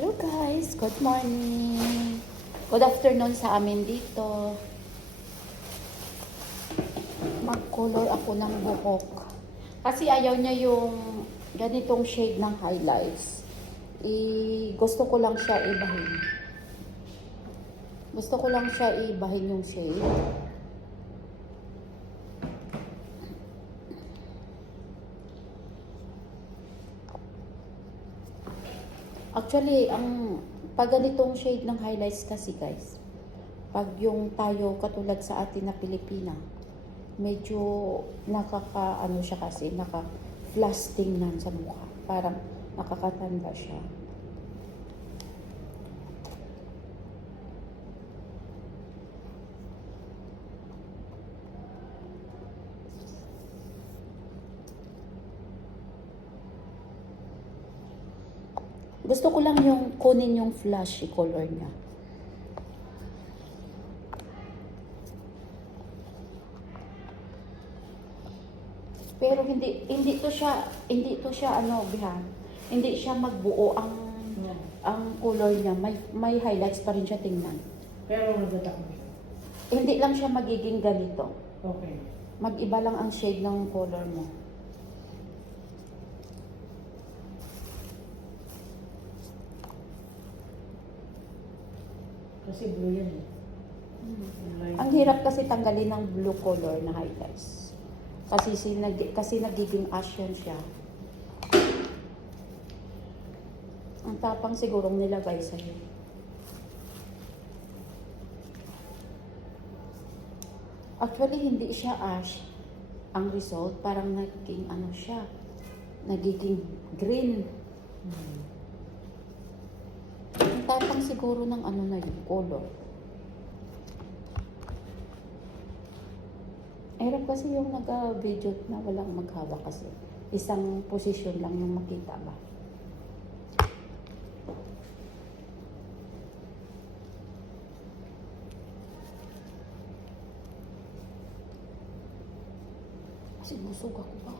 Hello guys, good morning. Good afternoon sa amin dito. Mag-color ako ng buhok. Kasi ayaw niya yung ganitong shade ng highlights. Gusto ko lang siya ibahin. Gusto ko lang siya ibahin yung shade. Actually, pag ganitong shade ng highlights kasi guys, pag yung tayo katulad sa atin na Pilipina, medyo ano siya kasi, naka-flash tingnan sa mukha. Parang nakakatanda siya. Gusto ko lang yung kunin yung flashy color niya. Pero hindi to siya ano bihan. Hindi siya magbuo ang color niya. May highlights pa rin siya tingnan. Pero nagdadak mo. Hindi lang siya magiging ganito. Okay. Mag-iba lang ang shade ng color mo. Kasi blue yan eh. Ang hirap kasi tanggalin ng blue color na highlights. Kasi nagiging ash yan siya. Ang tapang sigurong nilagay sa'yo. Actually, hindi siya ash. Ang result, parang naging ano siya. Nagiging green. Ang tapang siguro ng ano na yung color. Hirap kasi yung nag-video na walang maghawak kasi. Isang posisyon lang yung makita ba. Kasi busog ako ba?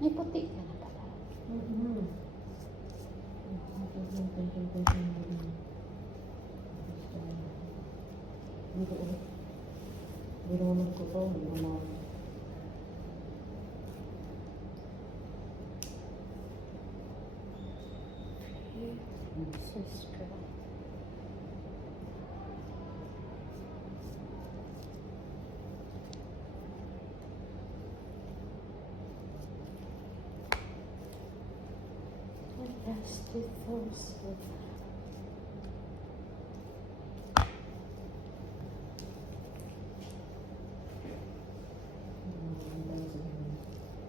May puti ka na pala. Hindi naman ko to. Hindi naman. Sister. That's the first one.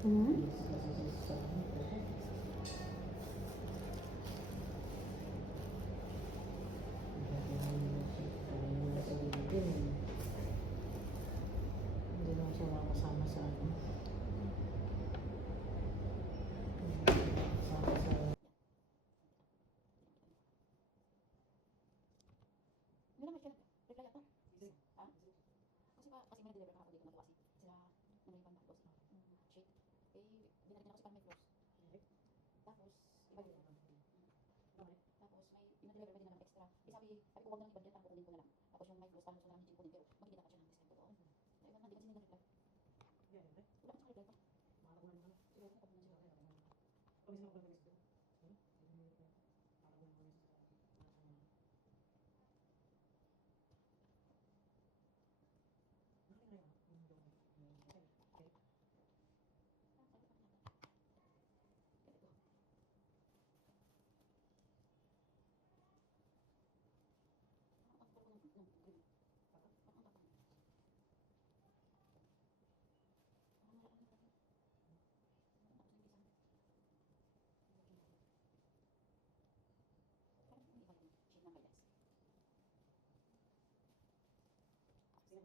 Hmm? Hindi naman siya makasama sa ano. Kasama sa... Hindi naman siya reply ako. Ha? Kasi may deliver ako dito na kasi sila nangyayon tapos shit. Binalik na ako sa parang may close. Tapos iba yun. Tapos may in-deliver din naman extra. Sabi ko wag nang i-budget ang kukunin ko na lang. Tapos yung may close tapos wala namin kukunin pero makikita pa siya ng discount doon. Kaya naman di kasi nila reply. Wala akong reply pa. Siguro ako naman sila.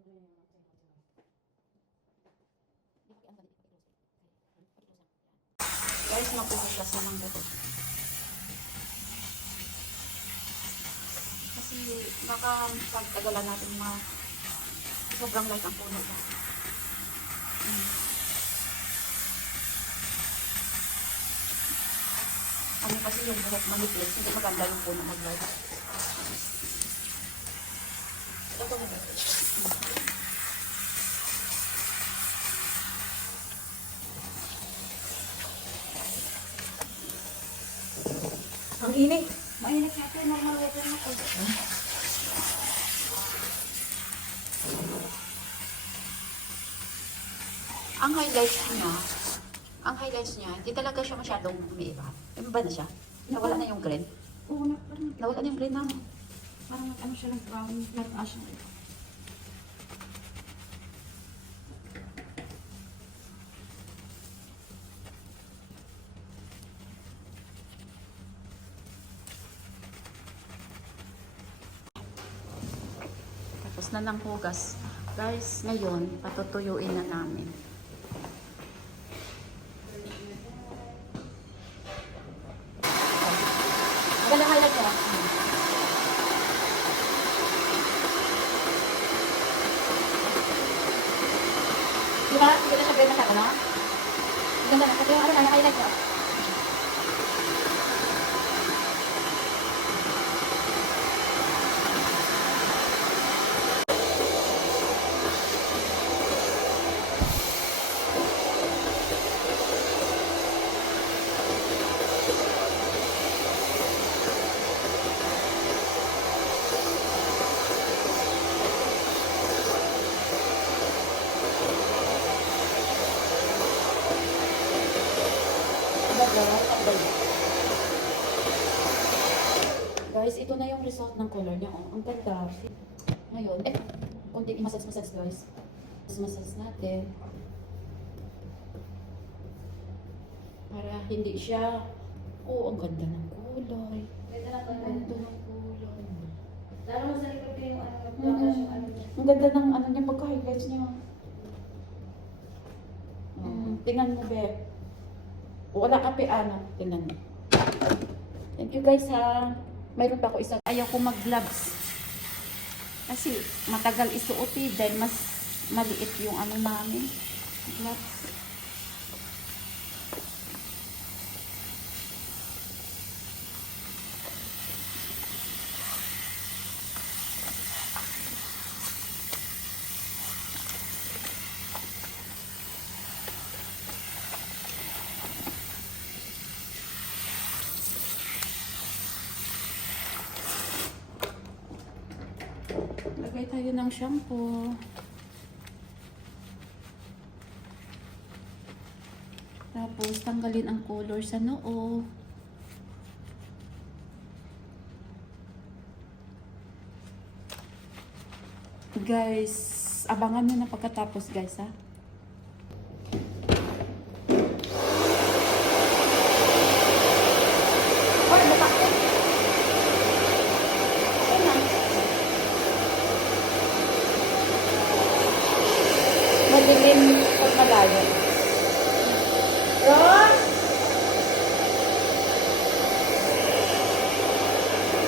Guys, magpupulas naman gato. Kasi baka pagtagalan natin sobrang light ang puno na. Ano kasi yung buhok manipis, hindi maganda yung puno mag-light. Ito na ba? Ang init. Mainit natin, normal weather na po. Ang highlights niya, hindi talaga siya masyadong umiiba. Iba na siya. Nawala na yung green. Oo, Nawala na yung green na. parang ano siya ng brown, like ash na ito. Tapos na ng hugas. Guys, ngayon, patutuyuin na namin. Maganda highlight niya. Di ba? Hindi na siya very masyado, no? Maganda na. Kasi yung ano na, highlight niya. Guys, ito na yung result ng color niya. Oh, ang ganda. Ngayon, konti i-massage guys. Massage natin. Para hindi siya, ang ganda ng kulay. Ang ganda ng kulay. Lalo mo sa likod ko yung Ang ganda ng ano niya, pagka-highlights niya. Tingnan mo, be. Wala ka ano. Tingnan mo. Thank you guys ha. Mayroon pa ako isang. Ayaw ko mag-gloves. Kasi matagal isuotin dahil mas maliit yung ano namin. Gloves. Lagay tayo ng shampoo. Tapos, tanggalin ang color sa noo. Guys, abangan nyo na pagkatapos guys ha. Madilim pag malayo. Ron!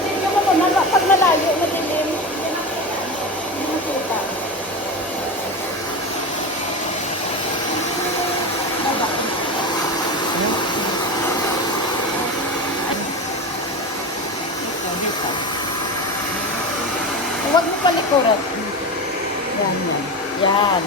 Tingnan mo naman, pag malayo, madilim. Hindi makita. Huwag mo palikuran. Yan, yan. Yan.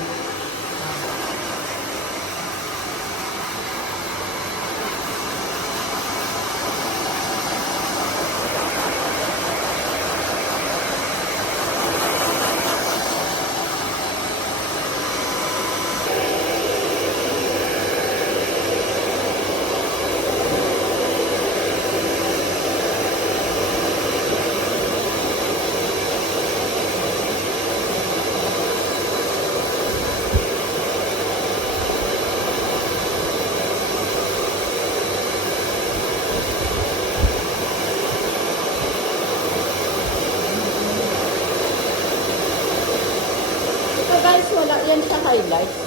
highlights.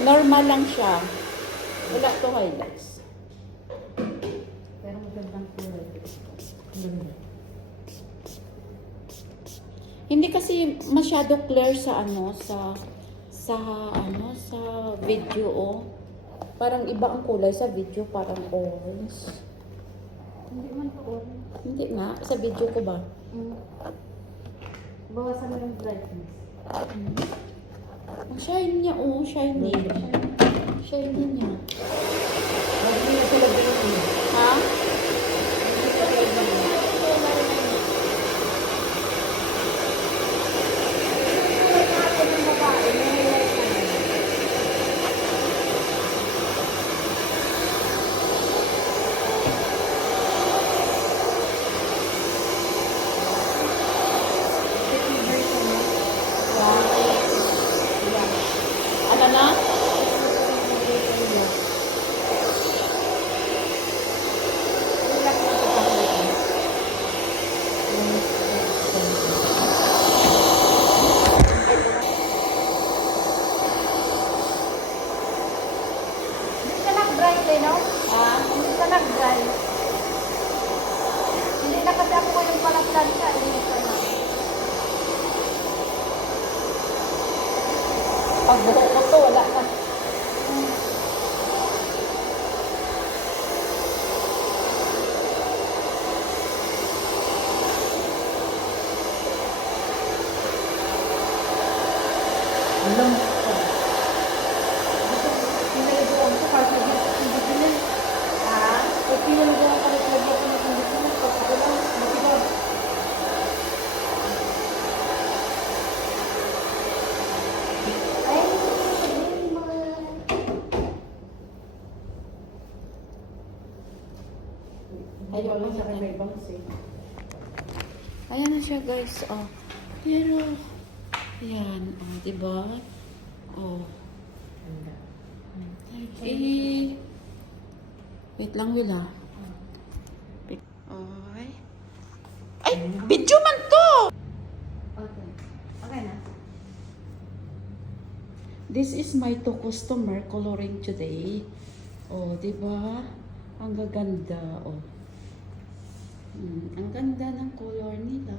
Normal lang siya. Wala to highlights. Pero magandang kulay. Ganda. Hindi kasi masyado clear sa sa video oh. Parang iba ang kulay sa video, parang orange. Hindi man to orange. Hindi nga, sa video ko ba? Bawasan mo yung brightness. Ang shine niya oh, shiny. Shiny niya. Lagi na sila bilhin. Ha? Ano na? Hindi ka nag-bright eh, no? Ha? Hindi ka nag-bright. Hindi na kasi ako yung palang plancha. Hindi ka na. Pag buhok ko to, wala na. Alam mo ko. Pinalibuan ko kasi hindi sila. Pag pinalibuan ko, naglagyan ko ng conditioner. Pag ako lang, matigaw. Ay, Ayaw Ayaw pa sa niya. may bangs eh. Ayan na siya guys, oh. Pero, ayan, oh, diba? Oh. Ganda. Eh, wait lang, Wila. Ay. Ay, video man to! Okay. Okay na. This is my two customer coloring today. Oh, di ba? Ang gaganda, oh. Ang ganda ng color nila.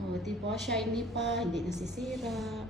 Oh, di ba? Shiny pa, hindi nasisira.